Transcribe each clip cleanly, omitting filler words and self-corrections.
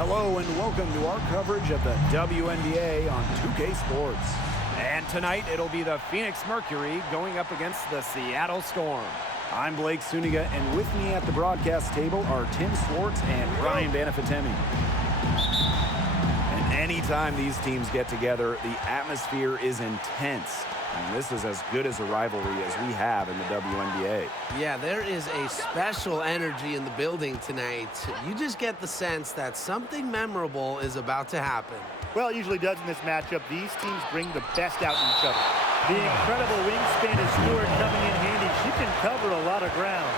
Hello and welcome to our coverage of the WNBA on 2K Sports. And tonight it'll be the Phoenix Mercury going up against the Seattle Storm. I'm Blake Suniga, and with me at the broadcast table are Tim Swartz and Brian Banafitemi. And anytime these teams get together, the atmosphere is intense. And this is as good as a rivalry as we have in the WNBA. Yeah, there is a special energy in the building tonight. You just get the sense that something memorable is about to happen. Well, it usually does in this matchup. These teams bring the best out in each other. The incredible wingspan of Stewart coming in handy. She can cover a lot of ground.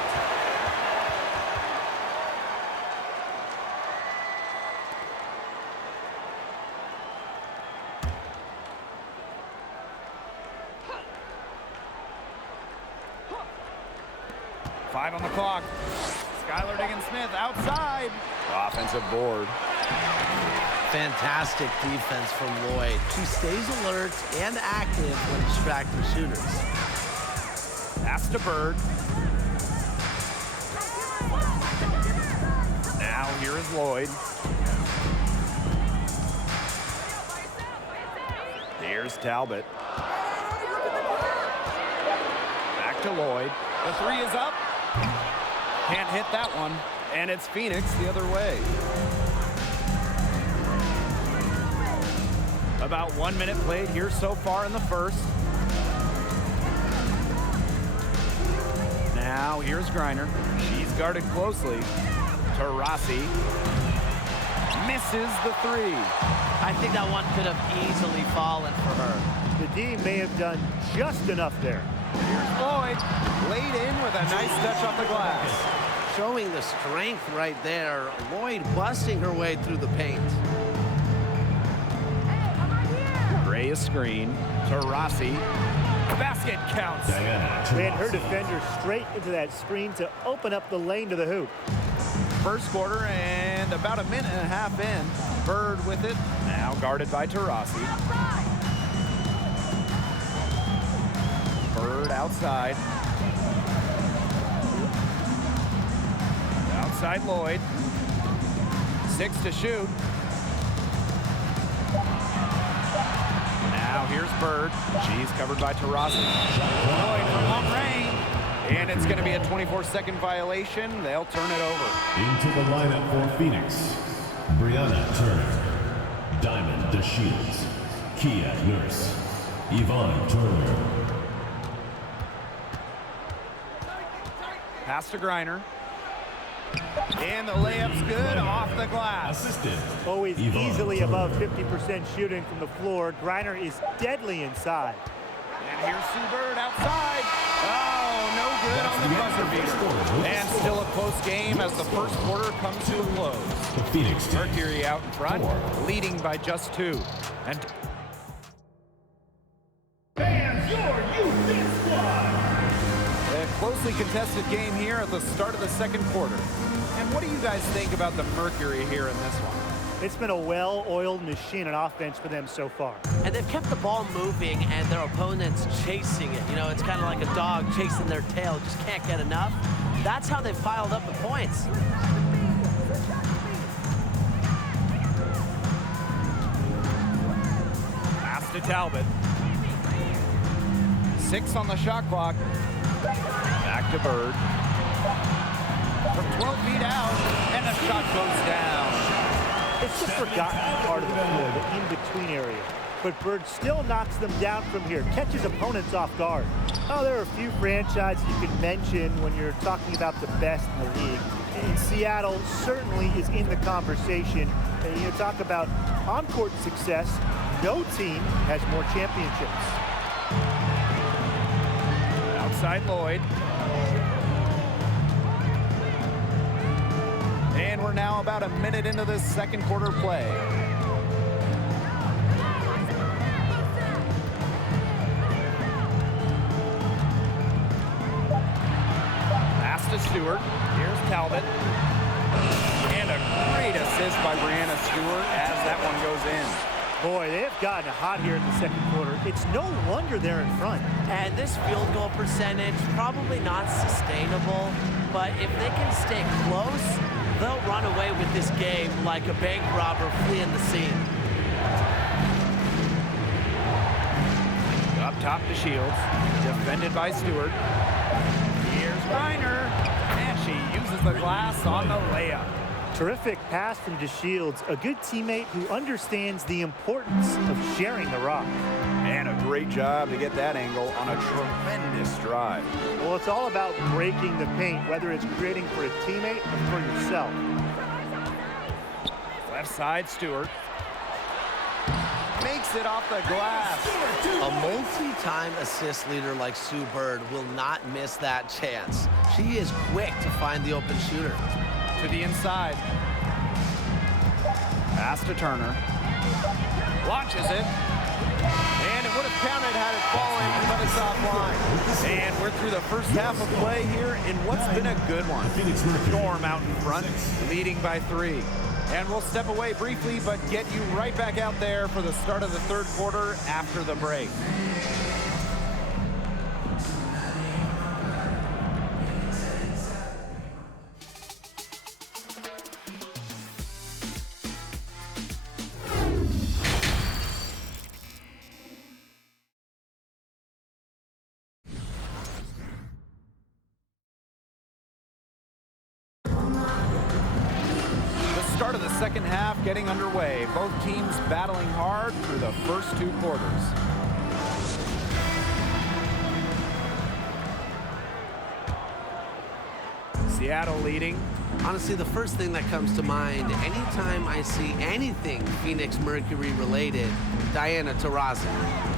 Five on the clock. Skylar Diggins-Smith outside. Offensive board. Fantastic defense from Lloyd. She stays alert and active when distracting shooters. Pass to Bird. Now here is Lloyd. Here's Talbot. Back to Lloyd. The three is up. Can't hit that one. And it's Phoenix the other way. About 1 minute played here so far in the first. Now here's Griner. She's guarded closely. Taurasi misses the three. I think that one could have easily fallen for her. The D may have done just enough there. Here's Lloyd, laid in with a nice touch off the glass. Showing the strength right there. Lloyd busting her way through the paint. Gray is screen. Taurasi. Basket counts. Ran her defender straight into that screen to open up the lane to the hoop. First quarter and about a minute and a half in. Bird with it. Now guarded by Taurasi. Bird outside. Outside Lloyd. 6 to shoot. Now here's Bird. She's covered by Taurasi. Lloyd from long range. And it's going to be a 24-second violation. They'll turn it over. Into the lineup for Phoenix, Brianna Turner, Diamond DeShields, Kia Nurse, Yvonne Turner. Pass to Griner. And the layup's good off the glass. Assisted. Always Yvonne easily Turner. above 50% shooting from the floor. Griner is deadly inside. And here's Sue Bird outside. Oh, no good on the buzzer beater. And still a close game as the first quarter comes to a close. The Phoenix team. Mercury out in front, 4. leading by just 2. And Fans, your youth squad. a closely contested game here at the start of the second quarter. And what do you guys think about the Mercury here in this one? It's been a well-oiled machine on offense for them so far. And they've kept the ball moving and their opponents chasing it. You know, it's kind of like a dog chasing their tail, just can't get enough. That's how they've piled up the points. Pass to Talbot. 6 on the shot clock. Back to Bird. From 12 feet out, and the shot goes down. It's the forgotten part of the floor, the in-between area. But Bird still knocks them down from here, catches opponents off guard. Oh, there are a few franchises you can mention when you're talking about the best in the league. And Seattle certainly is in the conversation. And you talk about on-court success, no team has more championships. Outside Lloyd. And we're now about a minute into this second quarter play. Pass to Stewart. Here's Talbot. And a great assist by Brianna Stewart as that one goes in. Boy, they have gotten hot here in the second quarter. It's no wonder they're in front. And this field goal percentage, probably not sustainable, but if they can stay close, they'll run away with this game like a bank robber fleeing the scene. Up top to Shields, defended by Stewart. Here's Reiner, and she uses the glass on the layup. Terrific pass from DeShields, a good teammate who understands the importance of sharing the rock. And a great job to get that angle on a tremendous drive. Well, it's all about breaking the paint, whether it's creating for a teammate or for yourself. Left side, Stewart. Makes it off the glass. A multi-time assist leader like Sue Bird will not miss that chance. She is quick to find the open shooter. To the inside. Pass to Turner. Launches it. And it would have counted had it fallen, but it's offline. And we're through the first half of play here in what's been a good one. Storm out in front, leading by 3. And we'll step away briefly, but get you right back out there for the start of the third quarter after the break. Start of the second half getting underway. Both teams battling hard through the first 2 quarters. Seattle leading. Honestly, the first thing that comes to mind anytime I see anything Phoenix Mercury related, Diana Taurasi.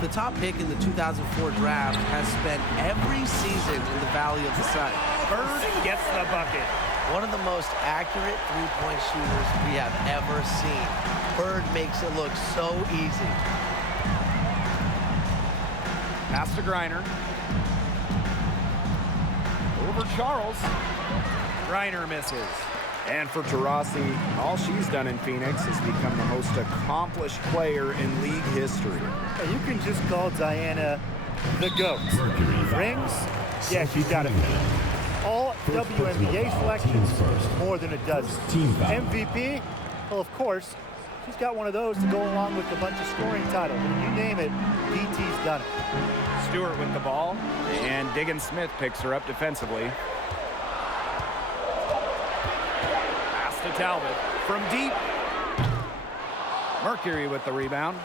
The top pick in the 2004 draft has spent every season in the Valley of the Sun. Bird gets the bucket. One of the most accurate three-point shooters we have ever seen. Bird makes it look so easy. Pass to Griner. Over Charles. Griner misses. And for Taurasi, all she's done in Phoenix is become the most accomplished player in league history. You can just call Diana the GOAT. Rings? Yeah, she's got it. All WNBA selections, more than a dozen. MVP? Well, of course, she's got one of those to go along with a bunch of scoring titles. And you name it, DT's done it. Stewart with the ball, and Diggin Smith picks her up defensively. Pass to Talbot from deep. Mercury with the rebound.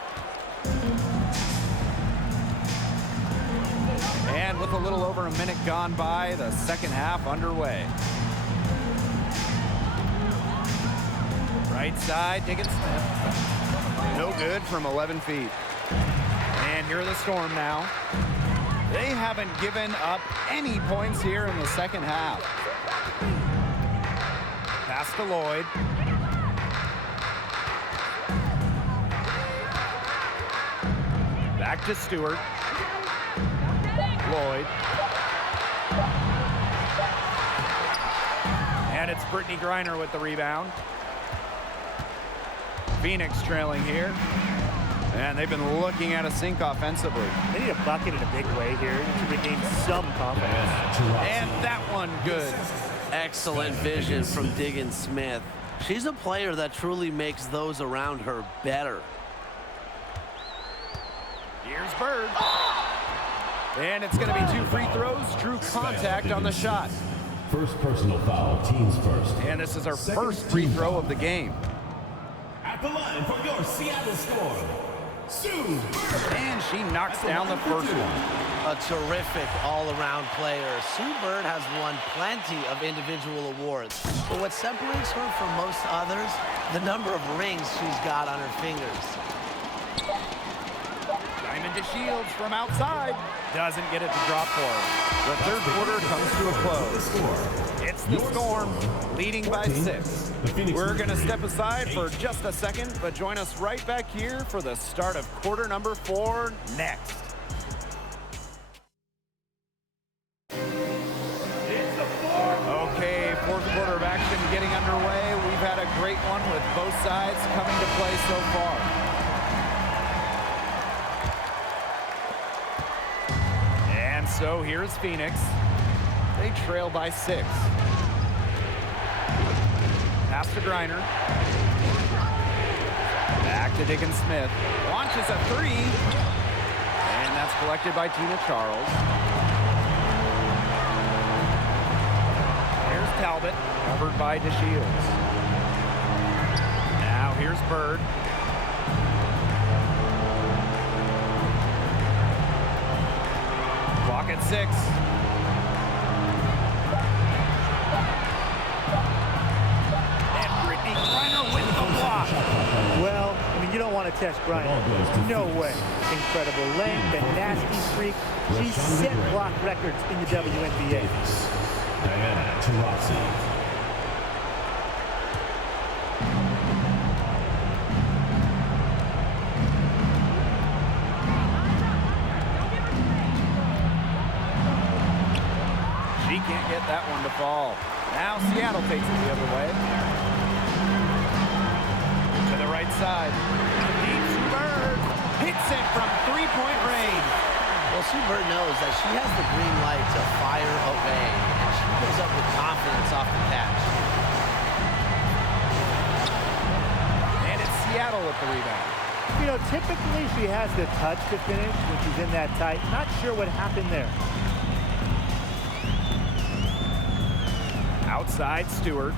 And with a little over a minute gone by, the second half underway. Right side, Diggin Smith. No good from 11 feet. And here are the Storm now. They haven't given up any points here in the second half. Pass to Lloyd. Back to Stewart. Lloyd. And it's Brittany Griner with the rebound. Phoenix trailing here. And they've been looking at a sink offensively. They need a bucket in a big way here to regain some confidence. And that one good. Excellent vision from Diggin Smith. She's a player that truly makes those around her better. Here's Bird. And it's going to be 2 free throws. True contact on the shot. First personal foul, teams first. And this is our first free throw of the game. At the line for your Seattle Storm, Sue Bird. And she knocks down the first one. A terrific all-around player. Sue Bird has won plenty of individual awards. But what separates her from most others, the number of rings she's got on her fingers. Diamond to Shields from outside. Doesn't get it to drop for her. The third quarter comes to a close. It's the Storm leading by 6. We're going to step aside for just a second, but join us right back here for the start of quarter number 4 next. Okay, fourth quarter of action getting underway. We've had a great one with both sides coming to play so far. And so here's Phoenix. They trail by 6. Pass to Griner. Back to Diggins Smith. Launches a three. And that's collected by Tina Charles. Here's Talbot, covered by DeShields. Now here's Bird. Clock at 6. Well, I mean, you don't want to test Griner. No way. Incredible length and nasty streak. She set block records in the WNBA. Diana Taurasi. She can't get that one to fall. Now Seattle takes it the other way. To the right side. Deep Sue Bird hits it from three-point range. Well, Sue Bird knows that she has the green light to fire away, and she goes up with confidence off the catch. And it's Seattle with the rebound. You know, typically she has the touch to finish when she's in that tight. Not sure what happened there. Outside Stewart.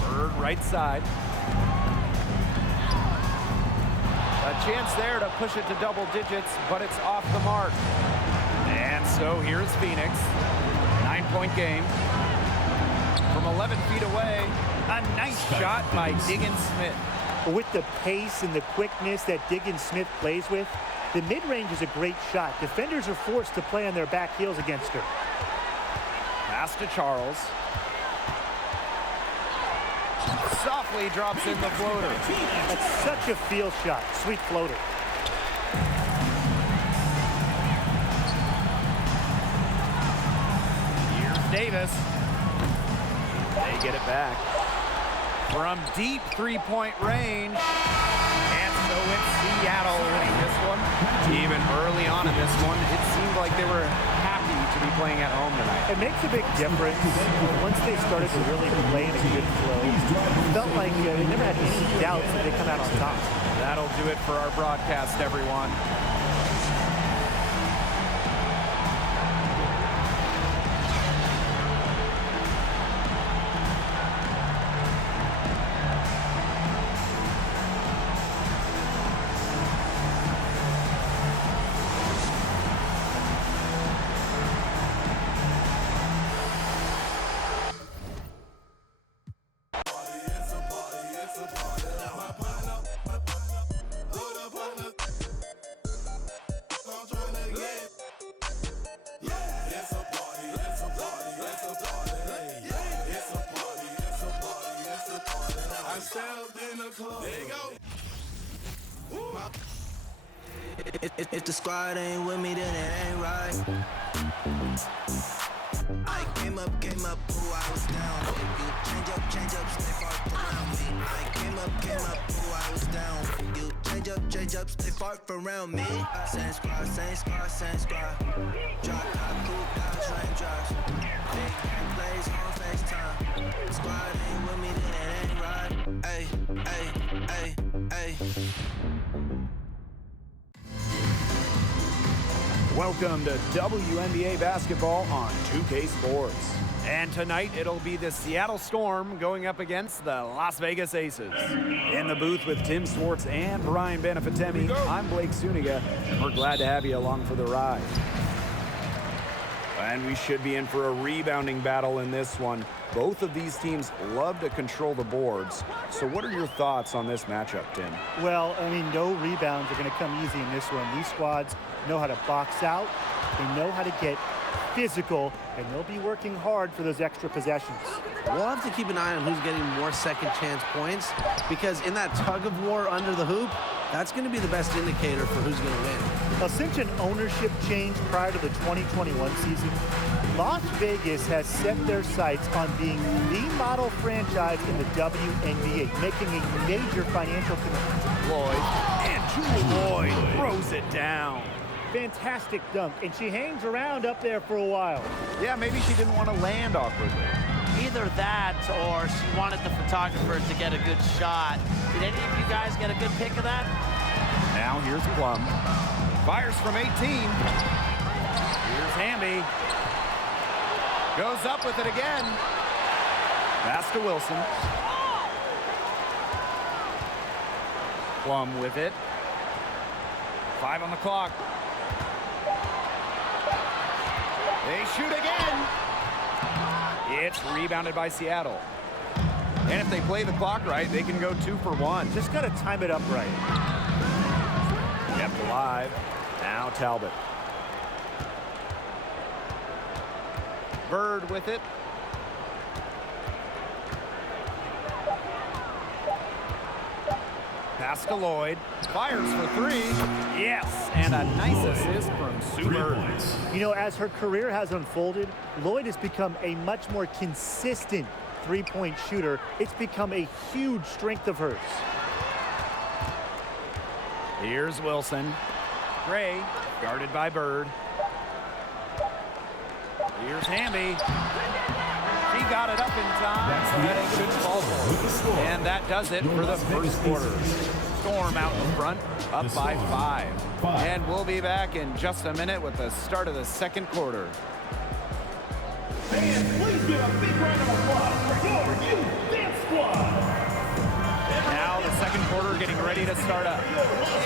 Bird right side. A chance there to push it to double digits, but it's off the mark. And so here's Phoenix. 9-point game. From 11 feet away, a nice shot by Diggins Smith. With the pace and the quickness that Diggins Smith plays with, the mid-range is a great shot. Defenders are forced to play on their back heels against her. Pass to Charles. Softly drops in the floater. That's such a feel shot. Sweet floater. Here's Davis. They get it back. From deep three-point range. And so it's Seattle winning this one. Even early on in this one, it seemed like they were happy to be playing at home tonight. It makes a big difference. Once they started to really play in a good flow, it felt like they never had any doubts that they come out on top. That'll do it for our broadcast, everyone. If the squad ain't with me, then it ain't right. I came up, ooh, I was down. You change up, stay far around me. I came up, ooh, I was down. You change up, stay far around me. Same squad. Drop top, cool dodge, raindrops. Big game plays on FaceTime. Squad ain't with me, then it ain't right. Ay. Welcome to WNBA basketball on 2K Sports. And tonight it'll be the Seattle Storm going up against the Las Vegas Aces. In the booth with Tim Swartz and Brian Benefitemi, I'm Blake Suniga, and we're glad to have you along for the ride. And we should be in for a rebounding battle in this one. Both of these teams love to control the boards. So what are your thoughts on this matchup, Tim? Well, I mean, no rebounds are going to come easy in this one. These squads know how to box out. They know how to get physical, and they'll be working hard for those extra possessions. We'll have to keep an eye on who's getting more second chance points, because in that tug of war under the hoop, that's going to be the best indicator for who's going to win. Well, since an ownership change prior to the 2021 season, Las Vegas has set their sights on being the model franchise in the WNBA, making a major financial commitment. Lloyd, and Julie Lloyd throws it down. Fantastic dunk, and she hangs around up there for a while. Yeah, maybe she didn't want to land awkwardly. Either that or she wanted the photographer to get a good shot. Did any of you guys get a good pic of that? Now here's Plum. Fires from 18. Here's Hamby. Goes up with it again. Pass to Wilson. Plum with it. 5 on the clock. They shoot again. It's rebounded by Seattle. And if they play the clock right, they can go 2 for 1. Just got to time it up right. Kept alive. Now Talbot. Bird with it. Pass to Lloyd. Fires for 3. Yes, and a nice assist from Sue Bird. You know, as her career has unfolded, Lloyd has become a much more consistent three-point shooter. It's become a huge strength of hers. Here's Wilson. Gray, guarded by Bird. Here's Hamby. She got it up in time, so that ain't good fall for her. And that does it for the first quarter. Storm out in front, up by 5. And we'll be back in just a minute with the start of the second quarter. And please give a big round of applause for your youth dance squad. Now the second quarter getting ready to start up.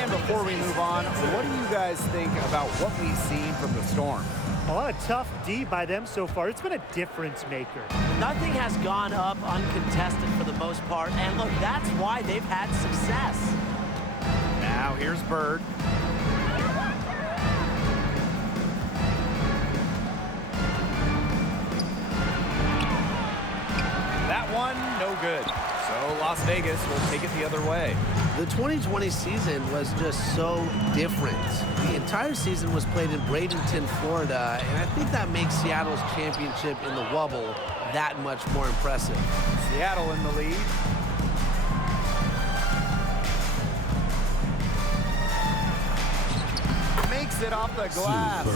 And before we move on, what do you guys think about what we've seen from the Storm? A lot of tough D by them so far. It's been a difference maker. Nothing has gone up uncontested for the most part, and look, that's why they've had success. Now here's Bird. That one, no good. So Las Vegas will take it the other way. The 2020 season was just so different. The entire season was played in Bradenton, Florida, and I think that makes Seattle's championship in the Wubble that much more impressive. Seattle in the lead. Makes it off the glass.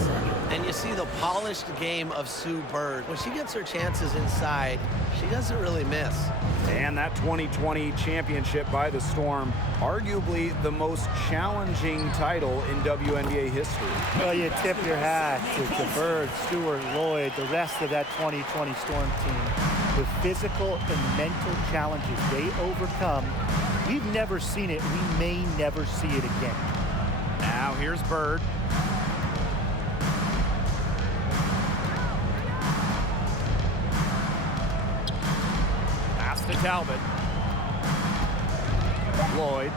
And you see the polished game of Sue Bird. When she gets her chances inside, she doesn't really miss. And that 2020 championship by the Storm, arguably the most challenging title in WNBA history. Well, you tip your hat to Bird, Stewart, Lloyd, the rest of that 2020 Storm team. The physical and mental challenges they overcome, we've never seen it. We may never see it again. Now here's Bird. Pass to Talbot. Lloyd.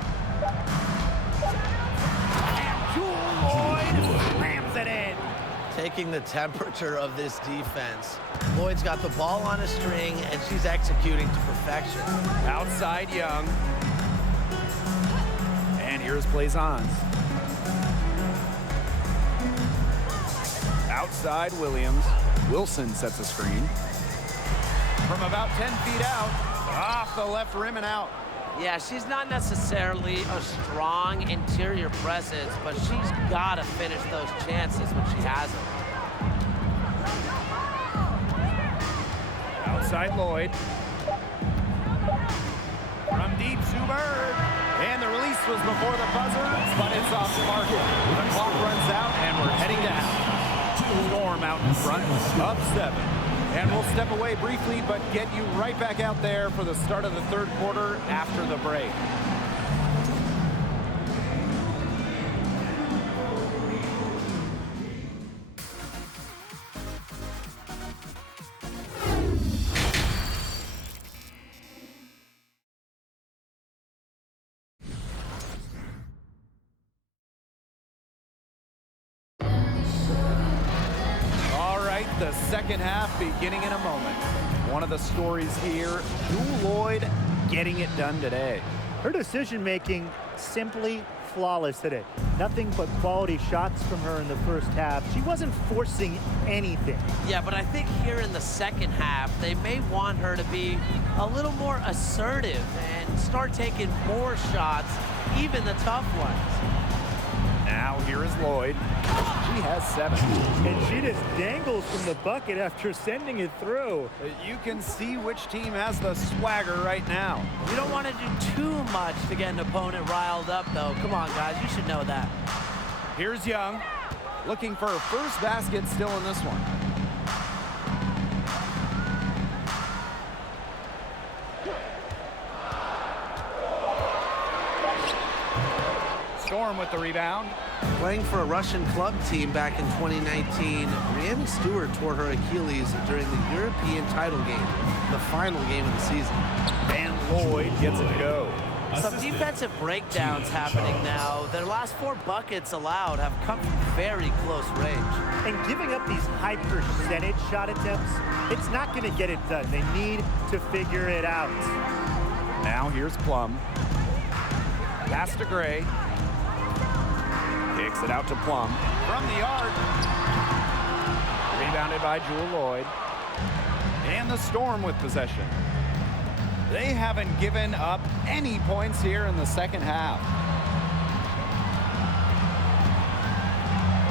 And Jewel Lloyd slams it in. Taking the temperature of this defense. Lloyd's got the ball on a string, and she's executing to perfection. Outside Young. And here's Blazons. Outside Williams. Wilson sets a screen. From about 10 feet out, off the left rim and out. Yeah, she's not necessarily a strong interior presence, but she's got to finish those chances when she has them. Outside Lloyd. From deep, Sue Bird. And the release was before the buzzer, but it's off target. The clock runs out, and we're heading down. Storm out in front, up 7. And we'll step away briefly, but get you right back out there for the start of the third quarter after the break. The second half beginning in a moment. One of the stories here, Jewel Lloyd getting it done today. Her decision-making simply flawless today. Nothing but quality shots from her in the first half. She wasn't forcing anything. Yeah, but I think here in the second half, they may want her to be a little more assertive and start taking more shots, even the tough ones. Now here is Lloyd. She has 7. And she just dangles from the bucket after sending it through. You can see which team has the swagger right now. You don't want to do too much to get an opponent riled up, though. Come on, guys. You should know that. Here's Young, looking for her first basket still in this one. Storm with the rebound. Playing for a Russian club team back in 2019, Brianna Stewart tore her Achilles during the European title game, the final game of the season. And Lloyd gets it to go. Some defensive breakdowns happening now. Their last 4 buckets allowed have come from very close range. And giving up these high percentage shot attempts, it's not going to get it done. They need to figure it out. Now here's Plum. Pass to Gray. Kicks it out to Plum. From the arc. Rebounded by Jewel Lloyd. And the Storm with possession. They haven't given up any points here in the second half.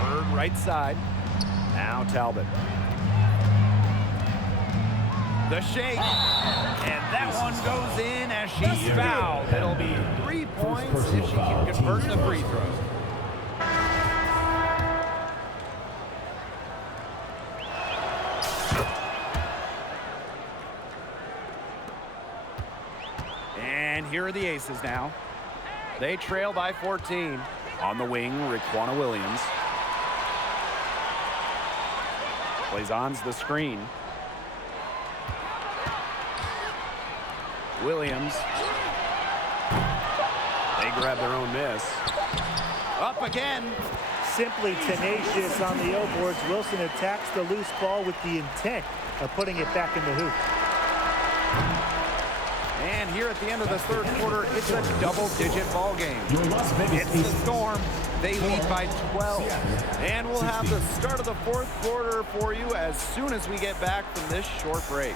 Bird right side. Now Talbot. The shake. And that one goes in as she's fouled. It'll be 3 points if she can convert the free throw. And here are the Aces now. They trail by 14. On the wing, Raquana Williams. Plays on's the screen. Williams. They grab their own miss. Up again. Simply tenacious on the O-boards. Wilson attacks the loose ball with the intent of putting it back in the hoop. And here at the end of the third quarter, it's a double-digit ball game. It's the Storm. They lead by 12. And we'll have the start of the fourth quarter for you as soon as we get back from this short break.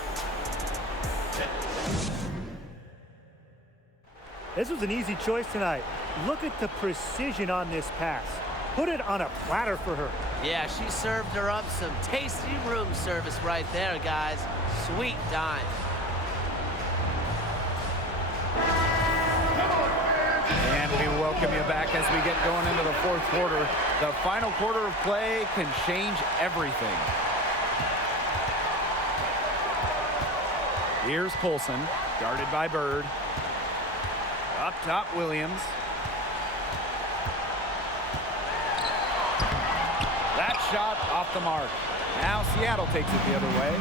This was an easy choice tonight. Look at the precision on this pass. Put it on a platter for her. Yeah, she served her up some tasty room service right there, guys. Sweet dime. And we welcome you back as we get going into the fourth quarter. The final quarter of play can change everything. Here's Colson, guarded by Bird. Up top, Williams. That shot off the mark. Now Seattle takes it the other way.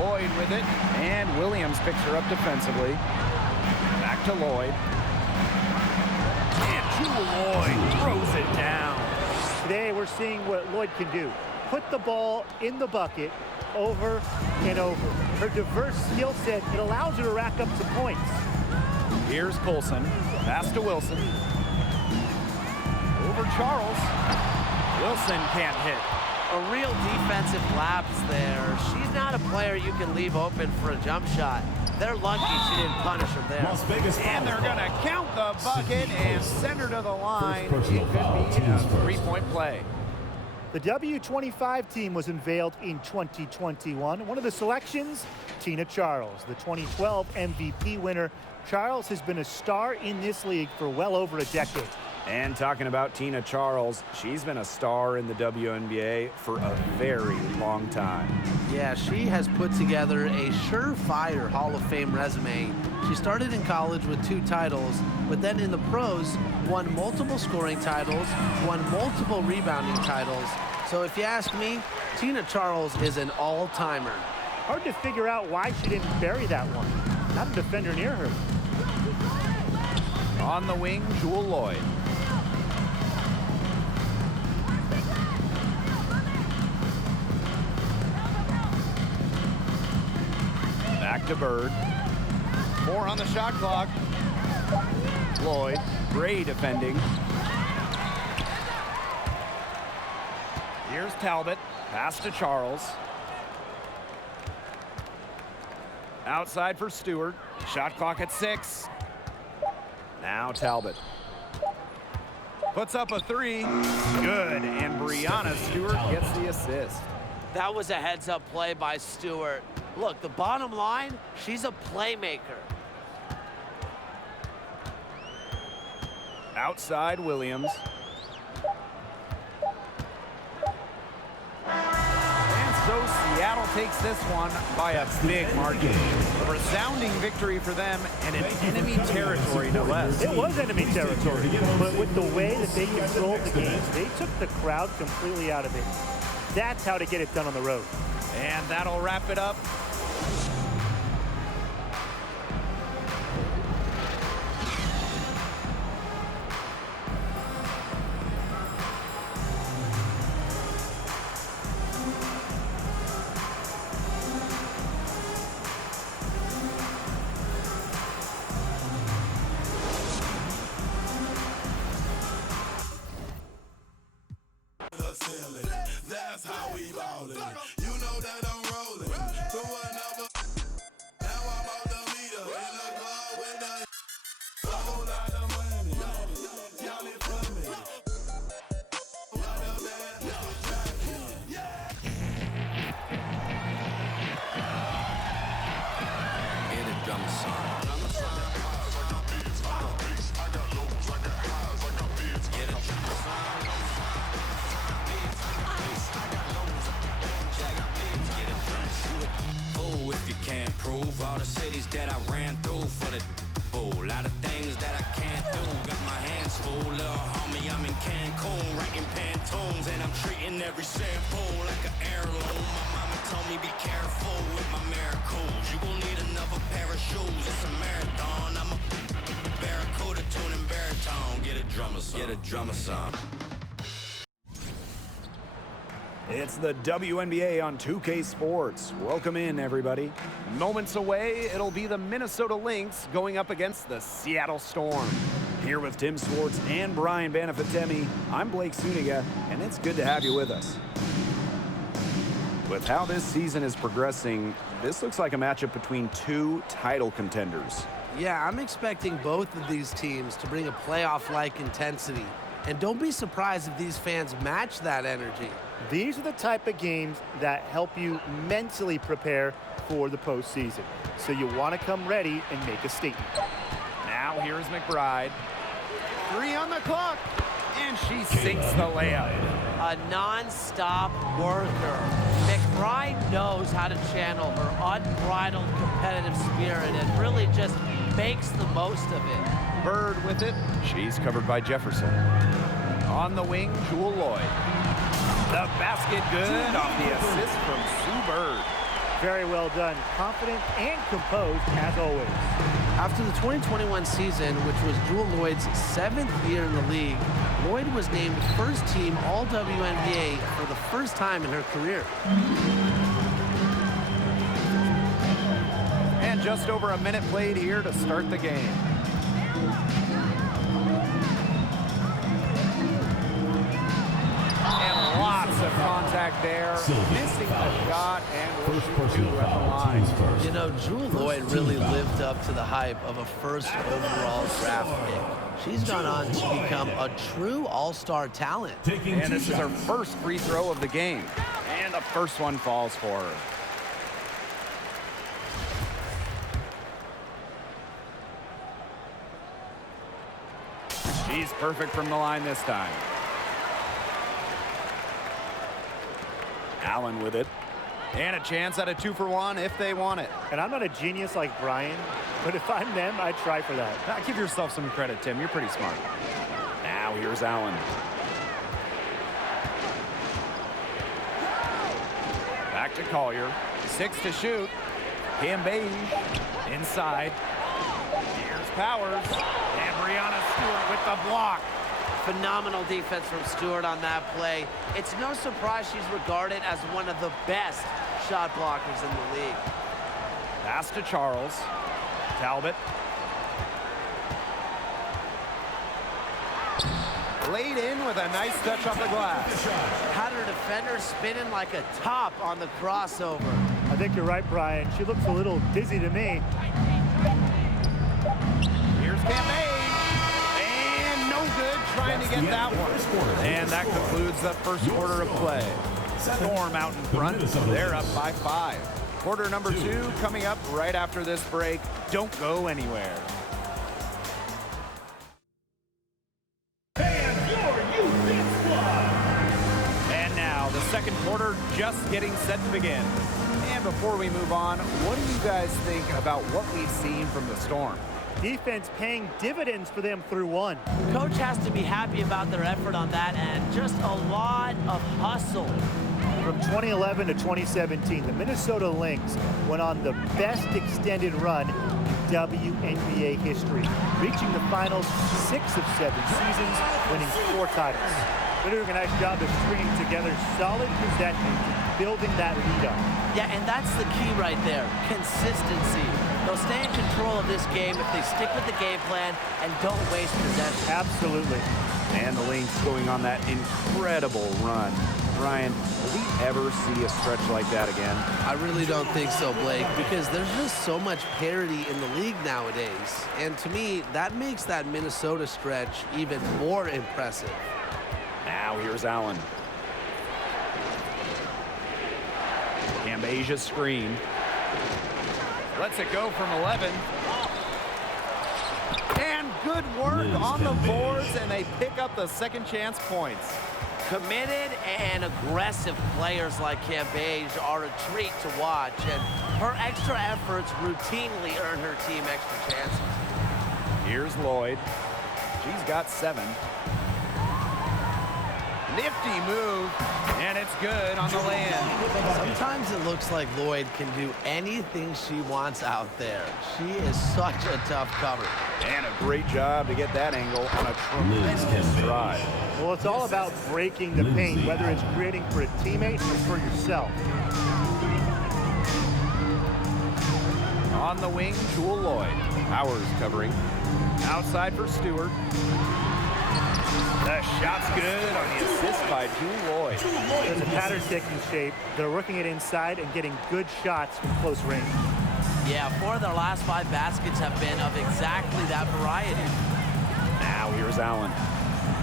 Lloyd with it, and Williams picks her up defensively. Back to Lloyd. And Jewel Lloyd throws it down. Today we're seeing what Lloyd can do. Put the ball in the bucket over and over. Her diverse skill set, it allows her to rack up some points. Here's Colson. Pass to Wilson. Over Charles. Wilson can't hit. A real defensive lapse there. She's not a player you can leave open for a jump shot. They're lucky she didn't punish her there. And they're going to count the bucket and send her to the line. It could be a three-point play. The W25 team was unveiled in 2021. One of the selections, Tina Charles, the 2012 MVP winner. Charles has been a star in this league for well over a decade. And talking about Tina Charles, she's been a star in the WNBA for a very long time. Yeah, she has put together a surefire Hall of Fame resume. She started in college with 2 titles, but then in the pros, won multiple scoring titles, won multiple rebounding titles. So if you ask me, Tina Charles is an all-timer. Hard to figure out why she didn't bury that one. Not a defender near her. On the wing, Jewel Lloyd. Back to Bird. 4 on the shot clock. Lloyd, Gray defending. Here's Talbot. Pass to Charles. Outside for Stewart. Shot clock at 6. Now Talbot. Puts up a three. Good, and Brianna Stewart gets the assist. That was a heads-up play by Stewart. Look, the bottom line, she's a playmaker. Outside Williams. And so Seattle takes this one by a big margin. A resounding victory for them and in enemy territory, no less. It was enemy territory, but with the way that they controlled the game, they took the crowd completely out of it. That's how to get it done on the road. And that'll wrap it up. That's how we ballin'. You know that I'm rollin'. So another. Now I'm out the meter in the club with the. A whole lot of money. Y'all it for me. Get a drum song. If you can't prove all the cities that I ran through for the a lot of things that I can't do. Got my hands full, little homie. I'm in Cancun, writing Pantones, and I'm treating every shampoo like an heirloom. My mama told me be careful with my miracles. You gon' need another pair of shoes. It's a marathon. I'm a barracuda tuning baritone. Get a drummer song. Get a drummer song. It's the WNBA on 2K Sports. Welcome in, everybody. Moments away, it'll be the Minnesota Lynx going up against the Seattle Storm. Here with Tim Swartz and Brian Banafitemi, I'm Blake Suniga, and it's good to have you with us. With how this season is progressing, this looks like a matchup between two title contenders. Yeah, I'm expecting both of these teams to bring a playoff-like intensity. And don't be surprised if these fans match that energy. These are the type of games that help you mentally prepare for the postseason. So you want to come ready and make a statement. Now here's McBride. 3 on the clock, and she sinks the layup. A non-stop worker. McBride knows how to channel her unbridled competitive spirit and really just makes the most of it. Bird with it. She's covered by Jefferson. On the wing, Jewel Lloyd. The basket good off the assist from Sue Bird. Very well done. Confident and composed as always. After the 2021 season, which was Jewel Lloyd's 7th year in the league, Lloyd was named first team All-WNBA for the first time in her career. And just over a minute played here to start the game. And lots of contact there. Missing the shot and will shoot 2 at the line. You know, Jewel Lloyd really lived up to the hype of a first overall draft pick. She's gone on to become a true all-star talent. And this is her first free throw of the game. And the first one falls for her. She's perfect from the line this time. Allen with it. And a chance at a 2-for-1 if they want it. And I'm not a genius like Brian, but if I'm them, I'd try for that. Now, give yourself some credit, Tim. You're pretty smart. Now here's Allen. Back to Collier. 6 to shoot. Cam Beige inside. Here's Powers. And Brianna Stewart with the block. Phenomenal defense from Stewart on that play. It's no surprise she's regarded as one of the best shot blockers in the league. Pass to Charles. Talbot. Laid in with a nice touch off the glass. Had her defender spinning like a top on the crossover. I think you're right, Brian. She looks a little dizzy to me. Here's Cam Beige. And no good. trying to get that one. And that concludes the first quarter of play. Storm out in front. They're up by 5. Quarter number 2 coming up right after this break. Don't go anywhere. And now the second quarter just getting set to begin. And before we move on, what do you guys think about what we've seen from the Storm? Defense paying dividends for them through 1. Coach has to be happy about their effort on that, and just a lot of hustle. From 2011 to 2017, the Minnesota Lynx went on the best extended run in WNBA history, reaching the finals 6 of 7 seasons, winning 4 titles. They're doing a nice job of stringing together solid possessions, building that lead up. Yeah, and that's the key right there, consistency. They'll stay in control of this game if they stick with the game plan and don't waste possession. Absolutely. And the Lynx going on that incredible run. Ryan, will we ever see a stretch like that again? I really don't think so, Blake, because there's just so much parity in the league nowadays. And to me, that makes that Minnesota stretch even more impressive. Now here's Allen. Cambasia screen. Lets it go from 11. And good work on the boards, and they pick up the second chance points. Committed and aggressive players like Cambasia are a treat to watch, and her extra efforts routinely earn her team extra chances. Here's Lloyd. She's got 7. Nifty move, and it's good on the land. Sometimes it looks like Lloyd can do anything she wants out there. She is such a tough cover. And a great job to get that angle on a tremendous drive. Well, it's all about breaking the paint, whether it's creating for a teammate or for yourself. On the wing, Jewel Lloyd. Powers covering. Outside for Stewart. The shot's good on the assist by Jewel Lloyd. There's a pattern taking shape. They're working it inside and getting good shots from close range. Yeah, 4 of their last 5 baskets have been of exactly that variety. Now here's Allen.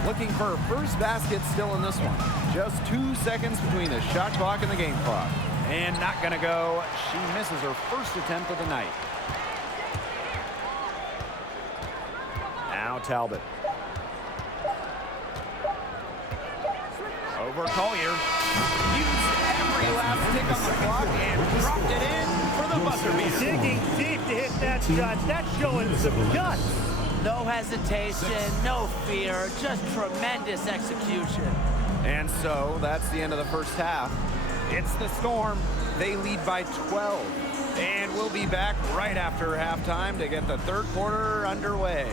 Looking for her first basket still in this one. Just 2 seconds between the shot clock and the game clock. And not gonna go. She misses her first attempt of the night. Now Talbot. Over Collier. Used every last tick on the clock and dropped it in for the buzzer beater. Digging deep to hit that shot. That's showing some guts. No hesitation, no fear, just tremendous execution. And so that's the end of the first half. It's the Storm. They lead by 12. And we'll be back right after halftime to get the third quarter underway.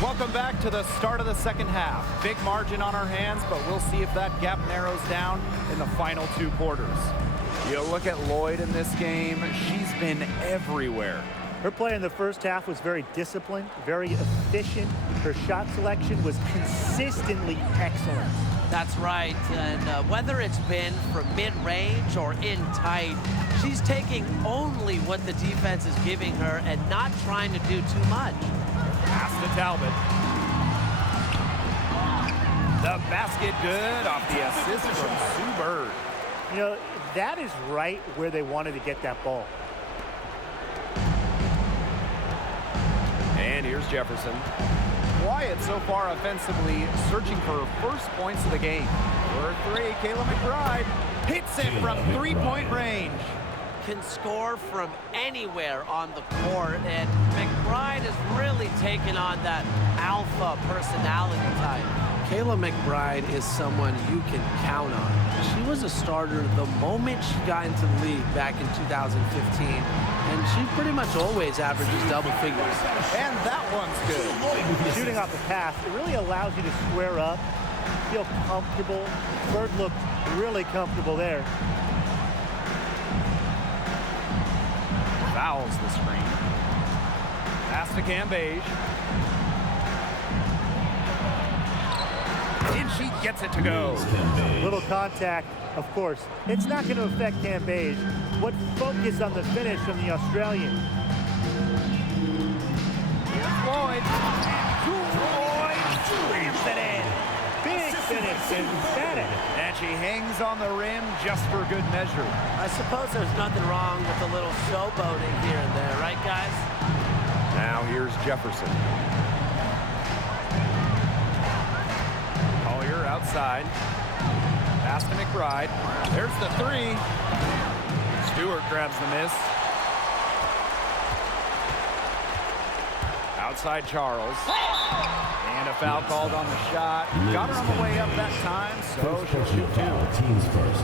Welcome back to the start of the second half. Big margin on our hands, but we'll see if that gap narrows down in the final 2 quarters. You look at Lloyd in this game, she's been everywhere. Her play in the first half was very disciplined, very efficient. Her shot selection was consistently excellent. That's right, and whether it's been from mid-range or in tight, she's taking only what the defense is giving her and not trying to do too much. Pass to Talbot. The basket good off the assist from Sue Bird. You know, that is right where they wanted to get that ball. And here's Jefferson. Quiet so far offensively, searching for her first points of the game. For 3, Kayla McBride hits it from 3-point range. Can score from anywhere on the court, and McBride has really taken on that alpha personality type. Kayla McBride is someone you can count on. She was a starter the moment she got into the league back in 2015, and she pretty much always averages double figures. And that one's good. Shooting off the pass, it really allows you to square up, feel comfortable. Bird looked really comfortable there. fouls the screen. Pass to Cambage. And she gets it to go. Little contact, of course. It's not going to affect Cambage, but focus on the finish from the Australian. Here's Floyd. Floyd slams it in. Big finish, emphatic. And she hangs on the rim just for good measure. I suppose there's nothing wrong with a little showboating here and there, right, guys? Now here's Jefferson. Collier outside. Pass to McBride. There's the three. Stewart grabs the miss. Outside Charles. And a foul called on the shot. Got her on the way up that time, so she'll shoot two. Teams first.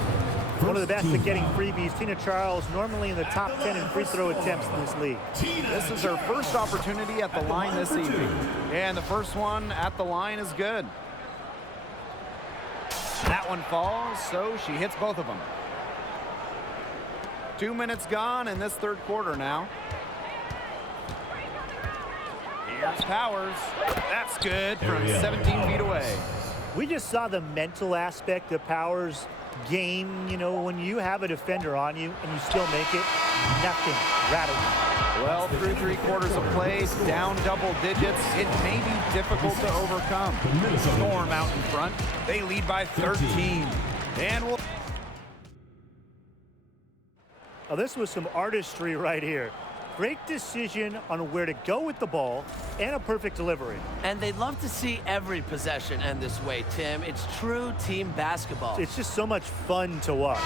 One of the best at getting freebies. Tina Charles, normally in the top 10 in free throw attempts in this league. This is her first opportunity at the line this evening. And the first one at the line is good. That one falls, so she hits both of them. 2 minutes gone in this third quarter now. Here's Powers. That's good from 17 feet away. We just saw the mental aspect of Powers' game. You know, when you have a defender on you and you still make it, nothing rattles you. Well, through 3 quarters of play, down double digits, it may be difficult to overcome. Storm out in front. They lead by 13. And we'll... Oh, this was some artistry right here. Great decision on where to go with the ball and a perfect delivery. And they'd love to see every possession end this way, Tim. It's true team basketball. It's just so much fun to watch.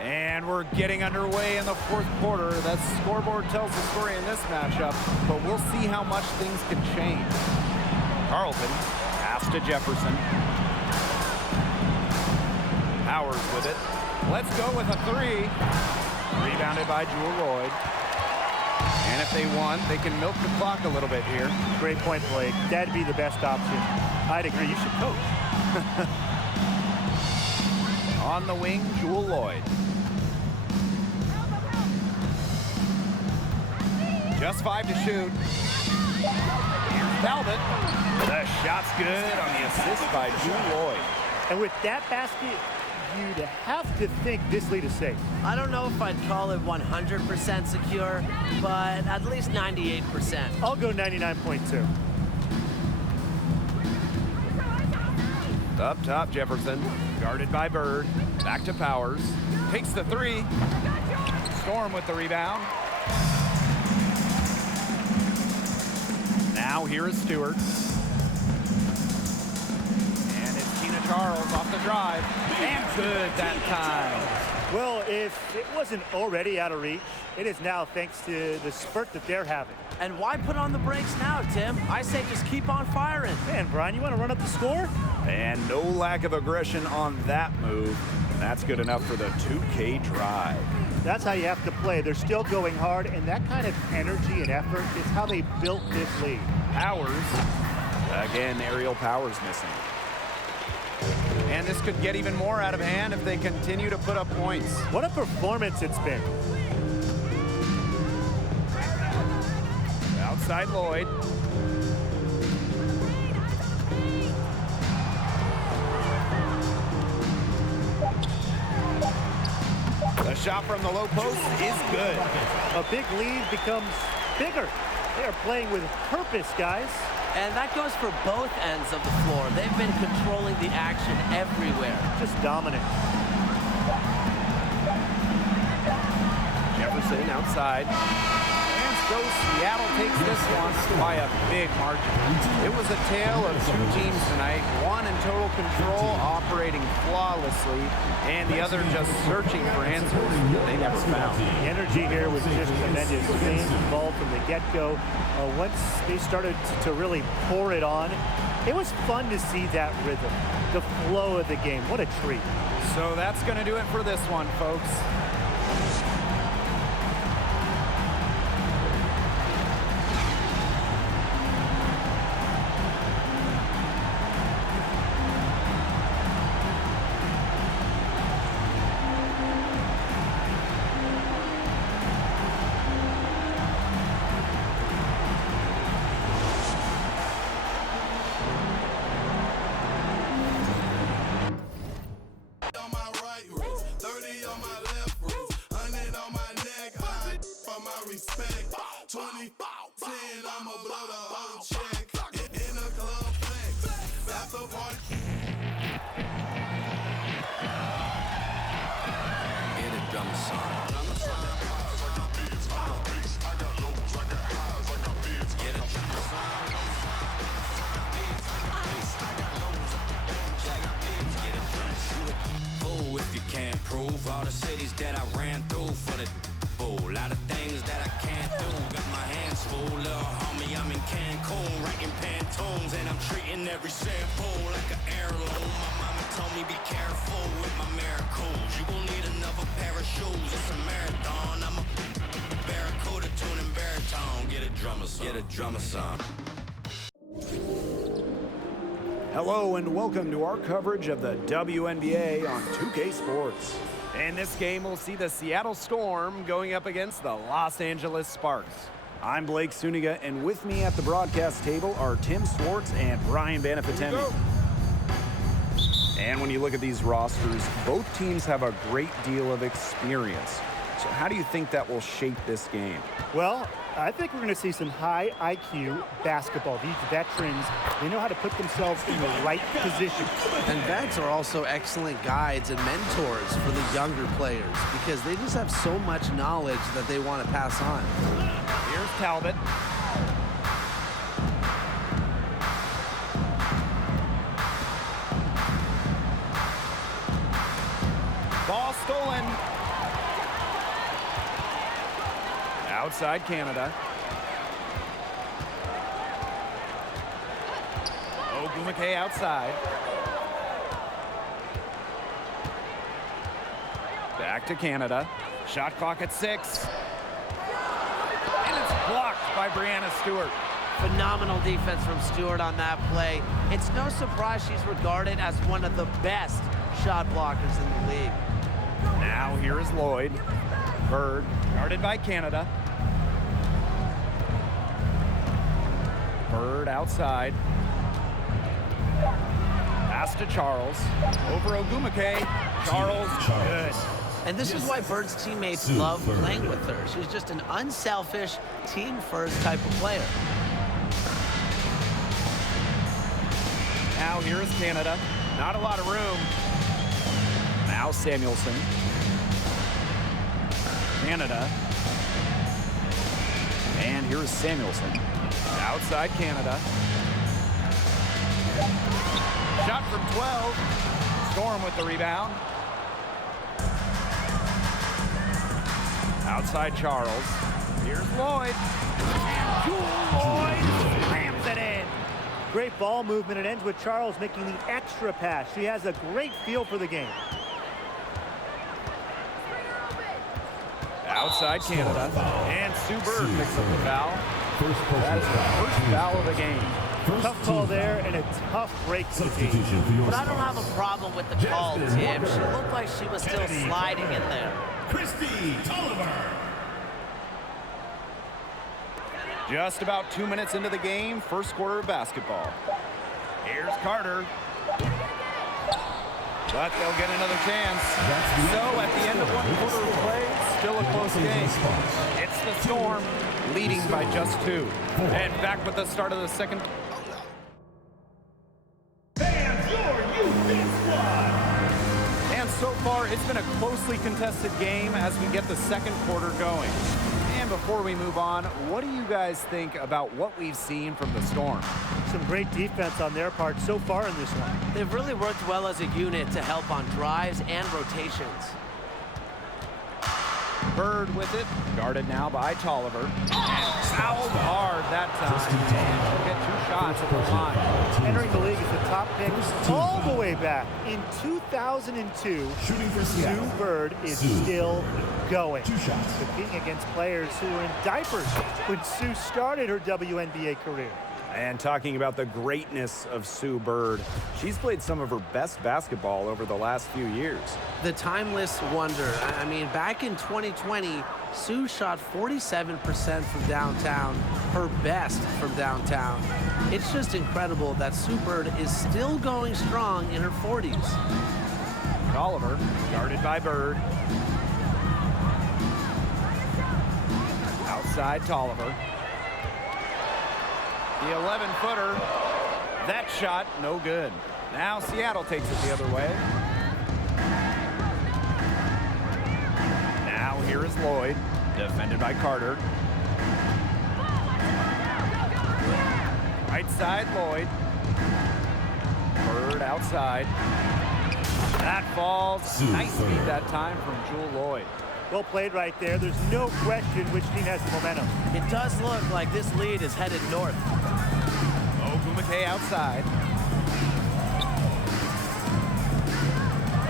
And we're getting underway in the fourth quarter. That scoreboard tells the story in this matchup, but we'll see how much things can change. Carlton, pass to Jefferson. Powers with it. Let's go with a three. Rebounded by Jewel Lloyd. And if they want, they can milk the clock a little bit here. Great point, Blake. That'd be the best option. I'd agree. You should coach. On the wing, Jewel Lloyd. Just 5 to shoot. Here's Talbot. The shot's good on the assist by Jewel Lloyd. And with that basket, you'd have to think this lead is safe. I don't know if I'd call it 100% secure, but at least 98%. I'll go 99.2. Up top, Jefferson. Guarded by Bird. Back to Powers. Takes the three. Storm with the rebound. Now here is Stewart. And it's Tina Charles off the drive. And good that time. Well, if it wasn't already out of reach, it is now thanks to the spurt that they're having. And why put on the brakes now, Tim? I say just keep on firing. Man, Brian, you want to run up the score? And no lack of aggression on that move. That's good enough for the 2K drive. That's how you have to play. They're still going hard, and that kind of energy and effort is how they built this lead. Powers. Again, aerial Powers missing. And this could get even more out of hand if they continue to put up points. What a performance it's been. Outside Lloyd. The shot from the low post is good. A big lead becomes bigger. They are playing with purpose, guys. And that goes for both ends of the floor. They've been controlling the action everywhere. Just dominant. Jefferson outside. And so Seattle takes this one by a big margin. It was a tale of 2 teams tonight. One in total control, operating flawlessly, and the other just searching for answers that they never found. The energy here was just tremendous. Fans involved from the get-go. Once they started to really pour it on, it was fun to see that rhythm, the flow of the game. What a treat. So that's going to do it for this one, folks. whole check. In the club flex. After party. Get a drum song. Fool if you can't prove all the cities that I ran through for the fool. Lot of things that I can't do. Got my hands full, little homie. I'm in Cancun, writing Pantones, and I'm treating every sample like an heirloom. My mama told me be careful with my miracles. You gon' need another pair of shoes. It's a marathon. I'm a barracuda tuning baritone. Get a drummer song. Get a drummer song. Hello and welcome to our coverage of the WNBA on 2K Sports. In this game, we'll see the Seattle Storm going up against the Los Angeles Sparks. I'm Blake Suniga, and with me at the broadcast table are Tim Swartz and Brian Banafitemi. And when you look at these rosters, both teams have a great deal of experience. So how do you think that will shape this game? Well, I think we're going to see some high IQ basketball. These veterans, they know how to put themselves in the right position. And vets are also excellent guides and mentors for the younger players because they just have so much knowledge that they want to pass on. Here's Talbot. Ball stolen. Outside Canada. Ogumake outside. Back to Canada. Shot clock at 6. And it's blocked by Brianna Stewart. Phenomenal defense from Stewart on that play. It's no surprise she's regarded as one of the best shot blockers in the league. Now here is Lloyd. Bird, guarded by Canada. Bird outside. Pass to Charles. Over Ogumake. Charles, good. And this is why Bird's teammates love playing with her. She's just an unselfish, team-first type of player. Now here is Canada. Not a lot of room. Now Samuelson. Canada. And here's Samuelson. Outside Canada. Shot from 12. Storm with the rebound. Outside Charles. Here's Lloyd. And Jewel Lloyd slams it in. Great ball movement. It ends with Charles making the extra pass. She has a great feel for the game. Outside Canada. And Sue Bird picks up the foul. That is the first foul of the game. Tough call there and a tough break for the team. But I don't have a problem with the call, Tim. She looked like she was still sliding in there. Christy Tolliver. Just about 2 minutes into the game, first quarter of basketball. Here's Carter. But they'll get another chance. So at the end of one quarter of play, still a close game. It's the Storm leading by just 2. And back with the start of the second. And so far, it's been a closely contested game as we get the second quarter going. And before we move on, what do you guys think about what we've seen from the Storm? Some great defense on their part so far in this one. They've really worked well as a unit to help on drives and rotations. Bird with it, guarded now by Tolliver. And fouled hard that time. And she'll get 2 shots at the line. Entering the league as the top pick all the way back in 2002. Sue Bird is still going. Competing against players who were in diapers when Sue started her WNBA career. And talking about the greatness of Sue Bird, she's played some of her best basketball over the last few years. The timeless wonder. I mean, back in 2020, Sue shot 47% from downtown, her best from downtown. It's just incredible that Sue Bird is still going strong in her 40s. Tolliver, guarded by Bird. Outside Tolliver. The 11-footer. That shot, no good. Now Seattle takes it the other way. Now here is Lloyd, defended by Carter. Right side, Lloyd. Bird outside. That falls. Nice feed that time from Jewel Lloyd. Well played right there. There's no question which team has the momentum. It does look like this lead is headed north. Ogumake outside.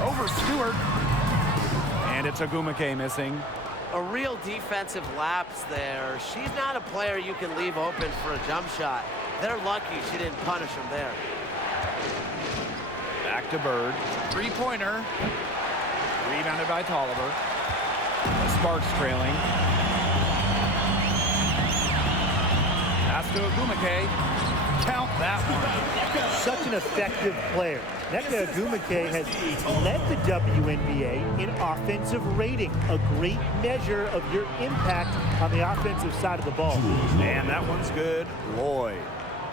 Over Stewart. And it's Ogumake missing. A real defensive lapse there. She's not a player you can leave open for a jump shot. They're lucky she didn't punish him there. Back to Bird. Three-pointer. Rebounded by Tolliver. The Sparks trailing. Pass to Ogumake. Count that one. Such an effective player. Nneka Ogumake has led the WNBA in offensive rating, a great measure of your impact on the offensive side of the ball. And that one's good. Lloyd.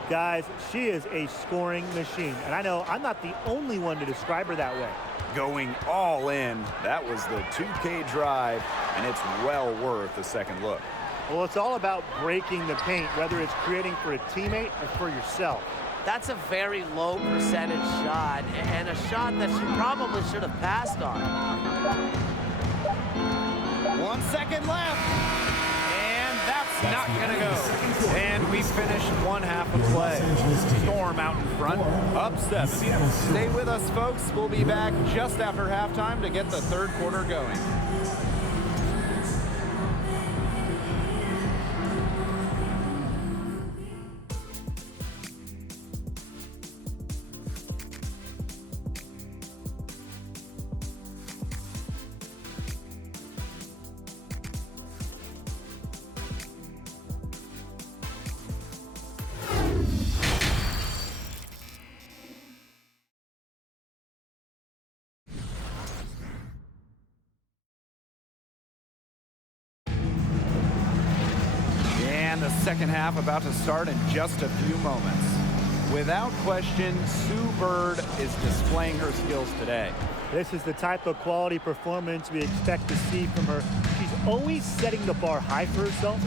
Guys, she is a scoring machine. And I know I'm not the only one to describe her that way. Going all in. That was the 2K drive, and it's well worth a second look. Well, it's all about breaking the paint, whether it's creating for a teammate or for yourself. That's a very low percentage shot, and a shot that she probably should have passed on. 1 second left. And that's not going to go. And we finished one half of play. Storm out in front, up 7. Stay with us, folks. We'll be back just after halftime to get the third quarter going. The second half about to start in just a few moments. Without question, Sue Bird is displaying her skills today. This is the type of quality performance we expect to see from her. She's always setting the bar high for herself,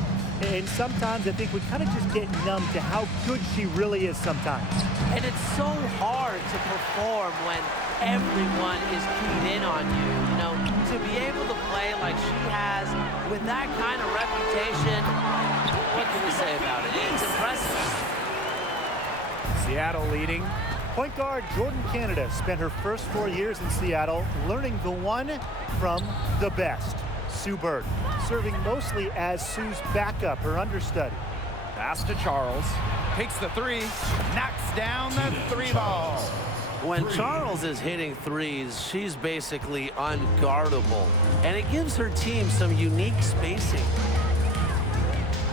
and sometimes I think we kind of just get numb to how good she really is sometimes. And it's so hard to perform when everyone is keyed in on you. You know, to be able to play like she has with that kind of reputation, what can we say about it? It's impressive. Seattle leading. Point guard Jordan Canada spent her first 4 years in Seattle learning the one from the best, Sue Bird, serving mostly as Sue's backup, her understudy. Pass to Charles. Takes the three. Knocks down the three ball. When Charles is hitting threes, she's basically unguardable, and it gives her team some unique spacing.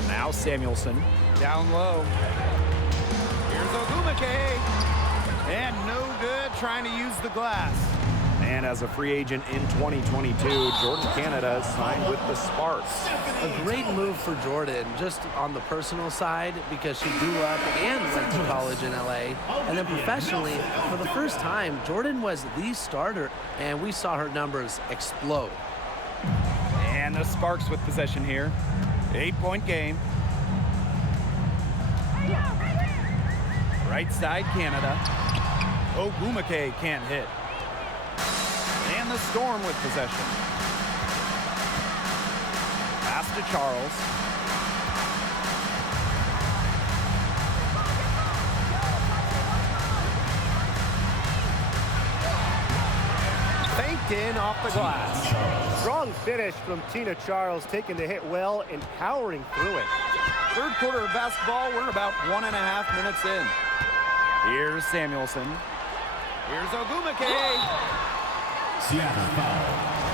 Now Samuelson down low. Here's Ogumake. And no good trying to use the glass. And as a free agent in 2022, Jordan Canada signed with the Sparks. A great move for Jordan, just on the personal side, because she grew up and went to college in LA. And then professionally, for the first time, Jordan was the starter, and we saw her numbers explode. And the Sparks with possession here. 8-point game. Right side, Canada. Ogumake can't hit. And the Storm with possession. Pass to Charles. Faked in off the glass. Strong finish from Tina Charles, taking the hit well and powering through it. Third quarter of basketball, we're about 1.5 minutes in. Here's Samuelson. Here's Ogumake. Seattle foul.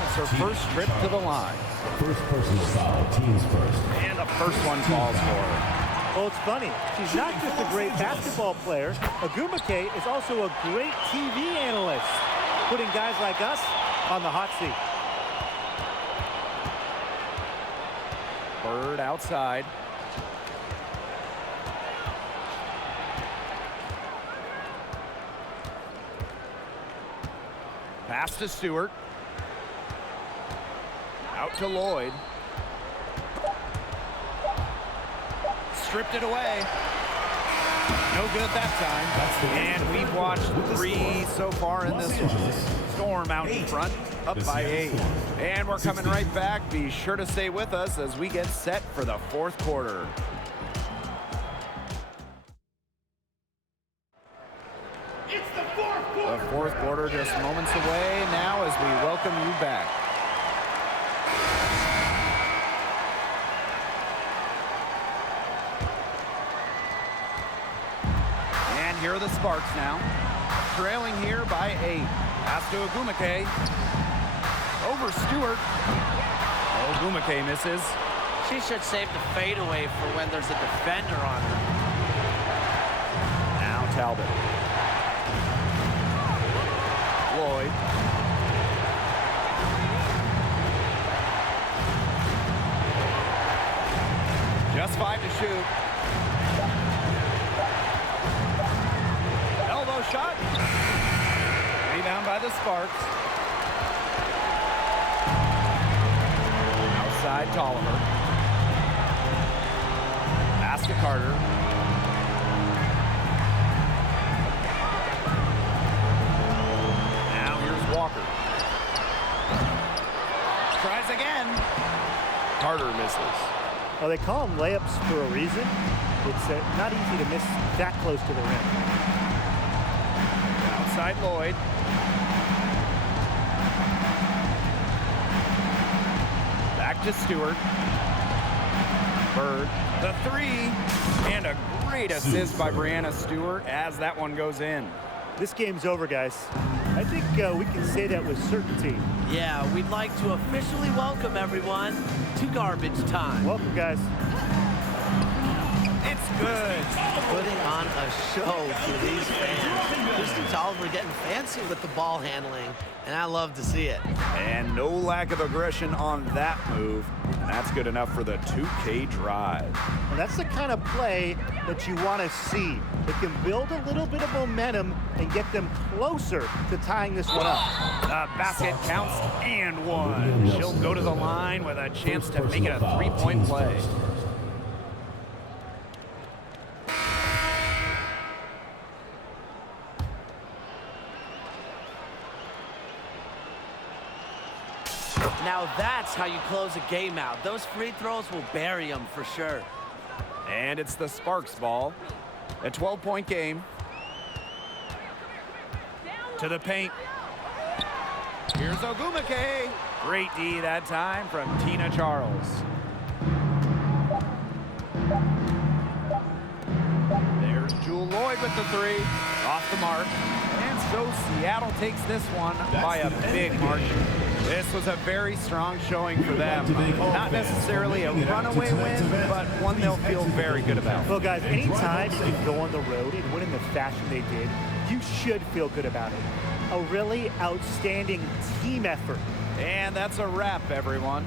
It's her first trip to the line. First personal foul, team's first. And the first one falls for her. Well, it's funny. She's not just a great basketball player. Ogumake is also a great TV analyst, putting guys like us on the hot seat. Bird outside. Pass to Stewart. Out to Lloyd. Stripped it away. No good that time. And we've watched 3 so far in this one. Storm out in front, up by 8. And we're coming right back. Be sure to stay with us as we get set for the 4th quarter. The 4th quarter just moments away now as we welcome you back. And here are the Sparks now. Trailing here by 8. Pass to Ogumake. Over Stewart. Ogumake misses. She should save the fadeaway for when there's a defender on her. Now Talbot. Lloyd. Just 5 to shoot. Elbow shot. Rebound by the Sparks. Outside Tolliver. Pass to Carter. Now here's Walker. Tries again. Carter misses. Well, they call them layups for a reason. It's not easy to miss that close to the rim. Outside Lloyd. Back to Stewart. Bird. The 3. And a great assist by Brianna Stewart as that one goes in. This game's over, guys. I think we can say that with certainty. Yeah, we'd like to officially welcome everyone to garbage time. Welcome, guys. It's good. Putting on a show for these fans. Kristen Tolliver getting fancy with the ball handling, and I love to see it. And no lack of aggression on that move. And that's good enough for the 2K drive. And that's the kind of play that you want to see. It can build a little bit of momentum and get them closer to tying this one up. The basket counts and 1. She'll go to the line with a chance to make it a 3-point play. Now that's how you close a game out. Those free throws will bury them for sure. And it's the Sparks ball. A 12-point game. To the paint. Here's Ogumake. Great D that time from Tina Charles. There's Jewel Lloyd with the 3. Off the mark. And so Seattle takes this one by a big margin. This was a very strong showing for them. Not necessarily a runaway win, but one they'll feel very good about. Well, guys, anytime you go on the road and win in the fashion they did, you should feel good about it. A really outstanding team effort. And that's a wrap, everyone.